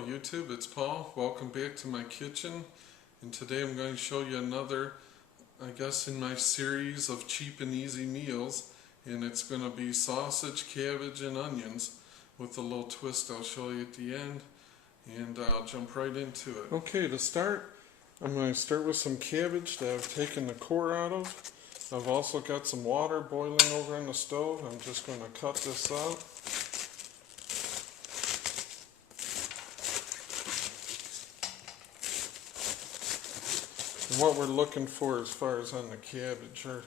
Hello YouTube, it's Paul. Welcome back to my kitchen, and today I'm going to show you another, I guess, in my series of cheap and easy meals, and it's going to be sausage, cabbage, and onions with a little twist I'll show you at the end, and I'll jump right into it. Okay, to start, I'm going to start with some cabbage that I've taken the core out of. I've also got some water boiling over on the stove. I'm just going to cut this out. And what we're looking for as far as on the cabbage are,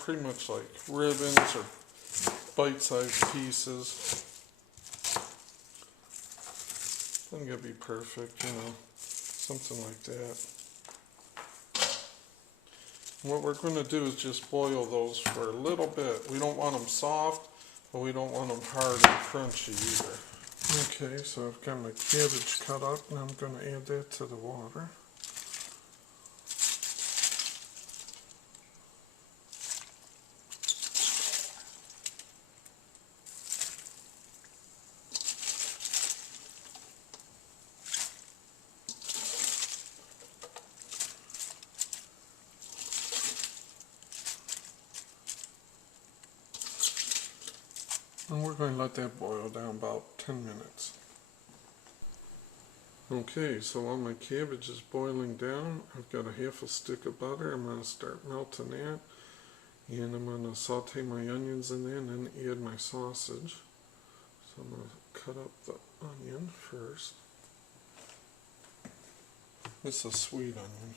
pretty much like ribbons or bite-sized pieces. Doesn't gotta be perfect, something like that. And what we're going to do is just boil those for a little bit. We don't want them soft, but we don't want them hard and crunchy either. Okay, so I've got my cabbage cut up, and I'm going to add that to the water. And we're going to let that boil down about 10 minutes. Okay, so while my cabbage is boiling down, I've got a half a stick of butter. I'm going to start melting that. And I'm going to saute my onions in there and then add my sausage. So I'm going to cut up the onion first. This is a sweet onion.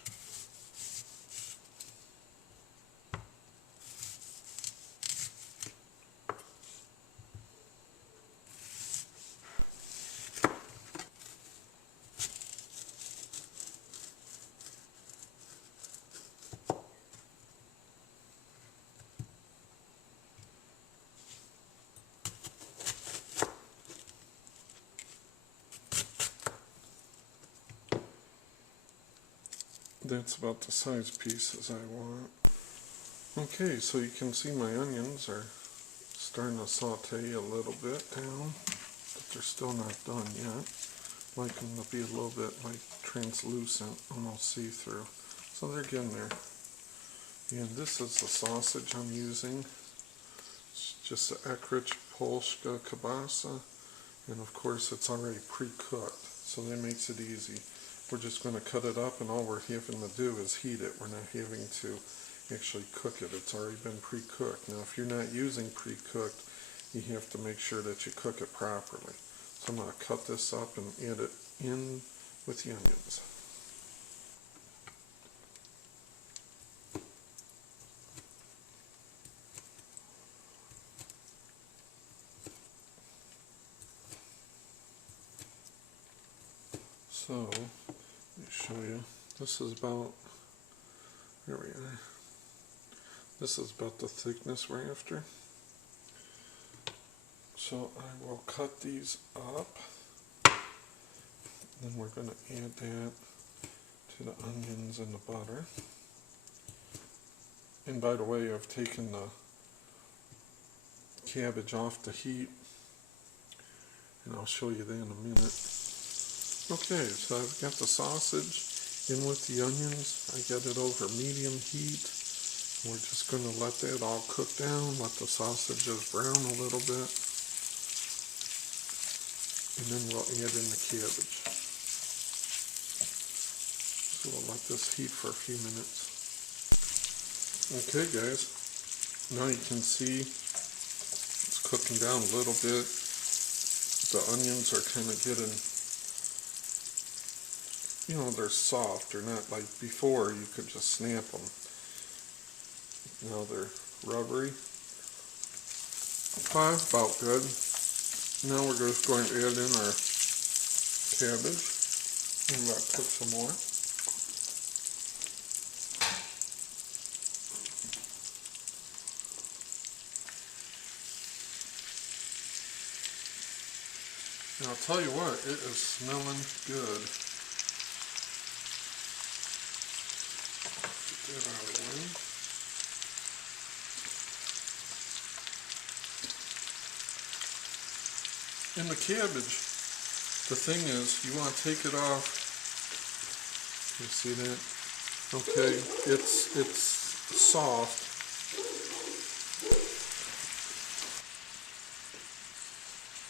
That's about the size pieces I want. Okay, so you can see my onions are starting to saute a little bit down, but they're still not done yet. I like them to be a little bit like translucent, almost see-through. So they're getting there. And this is the sausage I'm using. It's just the Cabbage Polska kielbasa, and of course it's already pre-cooked, so that makes it easy. We're just going to cut it up, and all we're having to do is heat it. We're not having to actually cook it. It's already been pre-cooked. Now, if you're not using pre-cooked, you have to make sure that you cook it properly. So I'm going to cut this up and add it in with the onions. So, let me show you. This is about, there we are. This is about the thickness we're after. So I will cut these up. Then we're going to add that to the onions and the butter. And by the way, I've taken the cabbage off the heat, and I'll show you that in a minute. Okay, so I've got the sausage in with the onions. I got it over medium heat. We're just going to let that all cook down, let the sausages brown a little bit, and then we'll add in the cabbage. So we'll let this heat for a few minutes. Okay guys, now you can see it's cooking down a little bit. The onions are kind of getting, they're soft. They're not like before you could just snap them. Now they're rubbery. About good. Now we're just going to add in our cabbage. I'm going to cook some more. And I'll tell you what, it is smelling good. Get that out of the way. And the cabbage The thing is, you want to take it off. You see that? Okay, it's soft.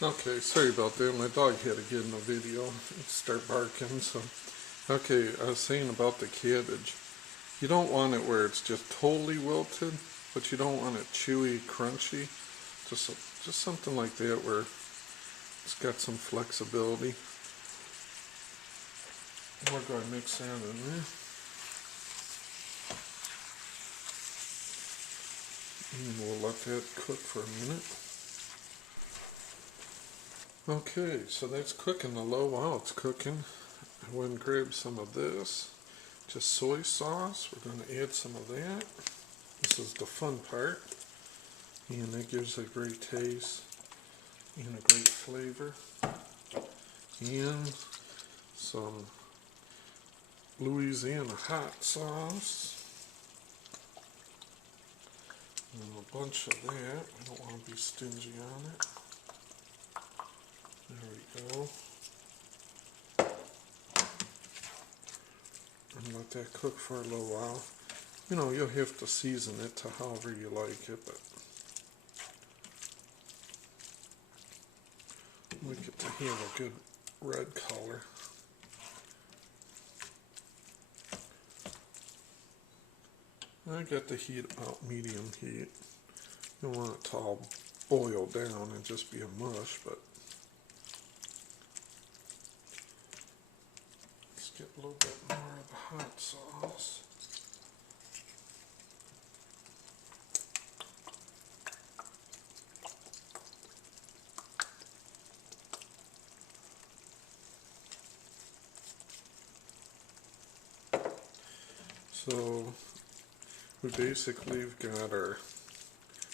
Okay, sorry about that. My dog had to get in the video and start barking. So, okay, I was saying about the cabbage. You don't want it where it's just totally wilted, but you don't want it chewy, crunchy. Just something like that where it's got some flexibility. We're going to mix that in there. And we'll let that cook for a minute. Okay, so that's cooking the low. While it's cooking, I went and grabbed some of this. Just soy sauce. We're going to add some of that. This is the fun part. And it gives a great taste and a great flavor. And some Louisiana hot sauce. And a bunch of that. I don't want to be stingy on it. There we go. And let that cook for a little while. You know, you'll have to season it to however you like it, but we get to have a good red color. I got the heat about medium heat. You don't want it to all boil down and just be a mush, but let's get a little bit more of the hot sauce. So we basically have got our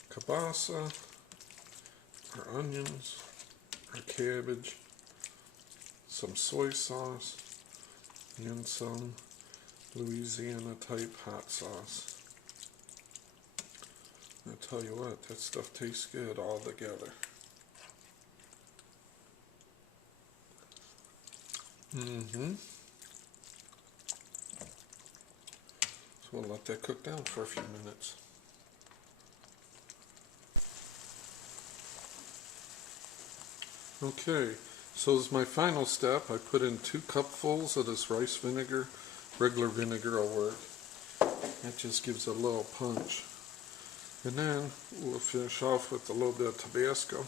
kielbasa, our onions, our cabbage, some soy sauce, and some Louisiana type hot sauce. I tell you what, that stuff tastes good all together. So we'll let that cook down for a few minutes. Okay, so as my final step, I put in 2 cupfuls of this rice vinegar. Regular vinegar will work. That just gives a little punch. And then we'll finish off with a little bit of Tabasco.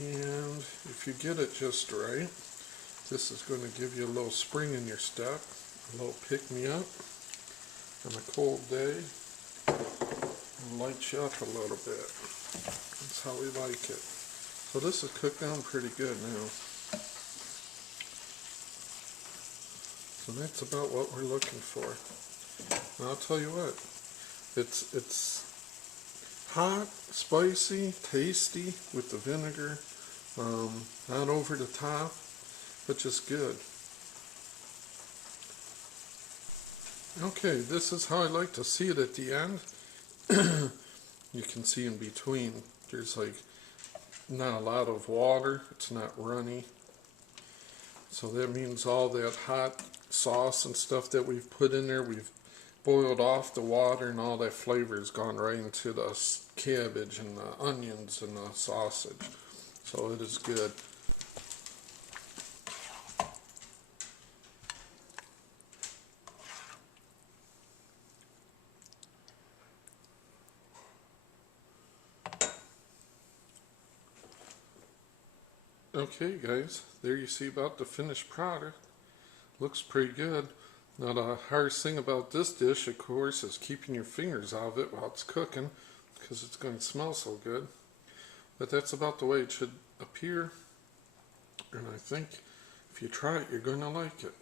And if you get it just right, this is going to give you a little spring in your step, a little pick-me-up on a cold day, and light you up a little bit. That's how we like it. So this is cooked down pretty good now. So that's about what we're looking for. And I'll tell you what, it's hot, spicy, tasty with the vinegar, not over the top, but just good. Okay, this is how I like to see it at the end. You can see in between, there's like not a lot of water, it's not runny. So that means all that hot sauce and stuff that we've put in there, we've boiled off the water and all that flavor has gone right into the cabbage and the onions and the sausage. So it is good. Okay guys, there you see about the finished product. Looks pretty good. Now the hardest thing about this dish, of course, is keeping your fingers out of it while it's cooking, because it's going to smell so good. But that's about the way it should appear. And I think if you try it, you're going to like it.